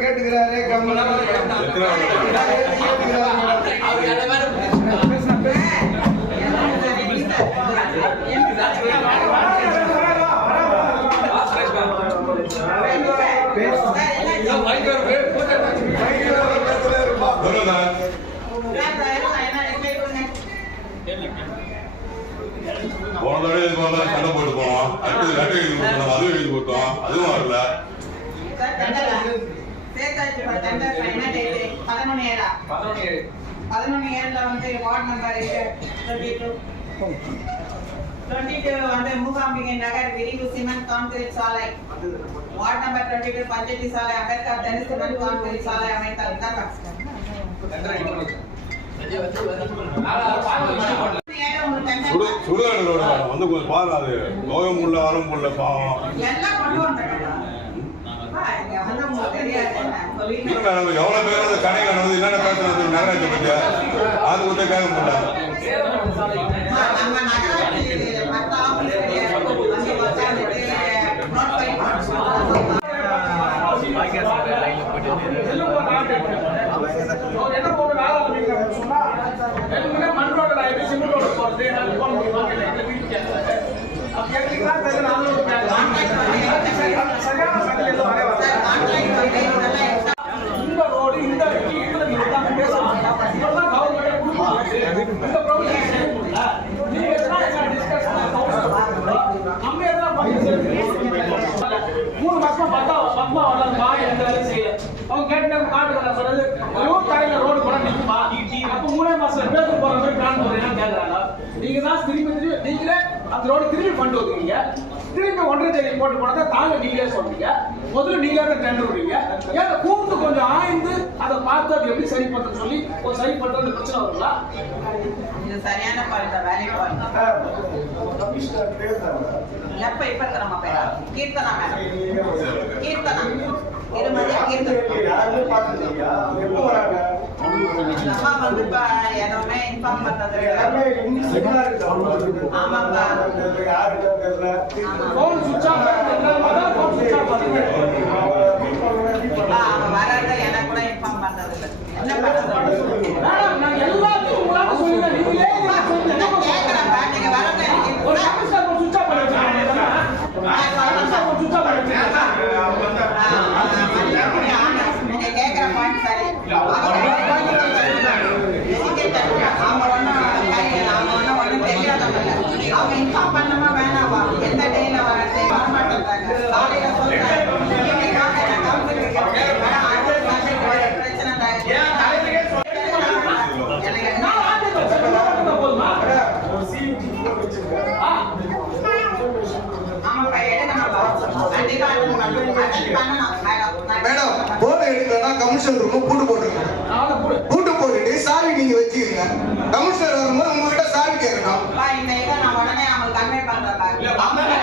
கேட்டுக்கிறாரு போன தடவை இது மாதிரி சண்டை போட்டு போனோம். அடுத்தது லெட்டர் எழுதி கொடுத்தோம், அதுவும் எழுதி கொடுத்தோம், அதுவும் வரல. 11 வந்து வார்டு நம்பர் 22 வந்து மூகாம்பிகை நகர் விரிவு சிமெண்ட் கான்கிரீட் சாலை, வார்டு நம்பர் 22 பஞ்சட்டி சாலை அம்பேத்கர் தெரு சிமெண்ட் கான்கிரீட் சாலை அமைத்தல். சுடுகாடு வந்து கொஞ்சம் பாரு, அது நோயம் உள்ள ஆரம் உள்ள பாவம் எவ்வளவு பேர் அந்த கடையில நடந்து என்னென்ன பேசுறது நகராட்சி பத்தியா அது கூட கேட்க முடியல. அவங்க கேட்டு காட்டுல சொல்றது தரையில ரோடு கூட நிற்குமா அப்ப 3 மாசம் பேருக்கு போற மாதிரி பிளான் போடுறீங்கன்னு கேட்கறாங்க. நீங்க தான் திரும்பி நீங்களே அந்த ரோடு திரும்பி கொண்டு வந்துருக்கீங்க. திரும்பி 1.5 தேதி போட்டு போனதை தாங்க நீங்களே சொல்றீங்க. முதல்ல நீங்க தான் டெண்டர் விடுறீங்க. ஏன் கூப்பிட்டு கொஞ்சம் ஆய்ந்து அதை பார்த்து அது எப்படி சரி பண்றது சொல்லி ஒரு சரி பண்றது பிரச்சனை வருங்களா? இது சரியான பாயிண்ட் வேல்யூ பாயிண்ட். எப்ப இருக்கிறோம் பேரா கீர்த்தனா மேடம் கீர்த்தனா இருமதி அம்மா வந்து எதுவுமே இன்ஃபார்ம் பண்றது ஆமாப்பா போன் சுவிட்ச் ஆஃப் அவங்க வராத எனக்கு கூட இன்ஃபார்ம் பண்றது இல்லை. என்ன பண்றது நான் எல்லாத்தையும் உங்களால சொல்லுங்க. நீங்களே கேட்கறேன் நீங்க வரத ஒரு ஆபீசர் சுவிட்ச் ஆஃப் பண்ணிடுங்க. நீங்க கேட்கிற பாயிண்ட் சரி. ஒன்னும் தெரியாதவங்க அவங்க இன்ஃபார்ம் பண்ணமா வேணாவா எந்த டேல வரது வரமாட்டேங்கிறாங்க. காலையில சொல்றாங்க பிரச்சனை மேடம் போட்டோ எடுக்கலன்னா கமிஷன் ரூம் பூட்டு போட்டுருங்க. பூட்டு போட்டுட்டு சாவி நீங்க வச்சுக்கீங்க. கமிஷனர் வரும்போது உங்ககிட்ட சாவி கேட்கணும்.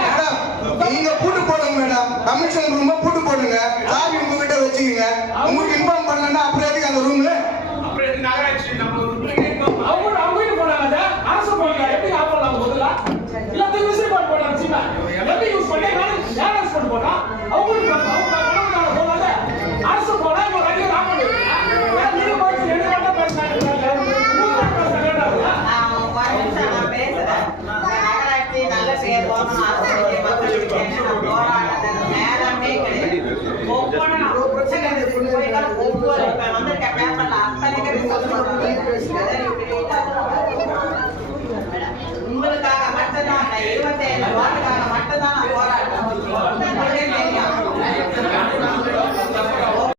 மேடம் நீங்க பூட்டு போடுங்க மேடம். கமிஷன் ரூம் பூட்டு போடுங்க. சாவி உங்ககிட்ட வச்சுக்கீங்க. உங்களுக்கு இன்ஃபார்ம் பண்ணலன்னா அப்புறம் எதுக்கு அந்த ரூம்ல நகராட்சி அவங்க போனாங்க அரசு போனாங்க எப்படி ஆப்பலாம் முதல்ல எல்லாத்தையும் விசில் போட்டு போட்டாங்க. எப்படி யூஸ் பண்ணி டேமேஜ் போட்டு போட்டா அவங்களுக்கு போனாங்க அரசு போனா இப்போ ரெண்டு ஆப்பல் நீங்க போய் ரெண்டு மட்டும் பேசுறாங்க. நகராட்சி நல்ல பேர் போகணும் ஆசைப்பட்டு மக்களுக்கு நேரமே கிடையாது. ஒவ்வொரு உங்களுக்காக மட்டும்தான் 27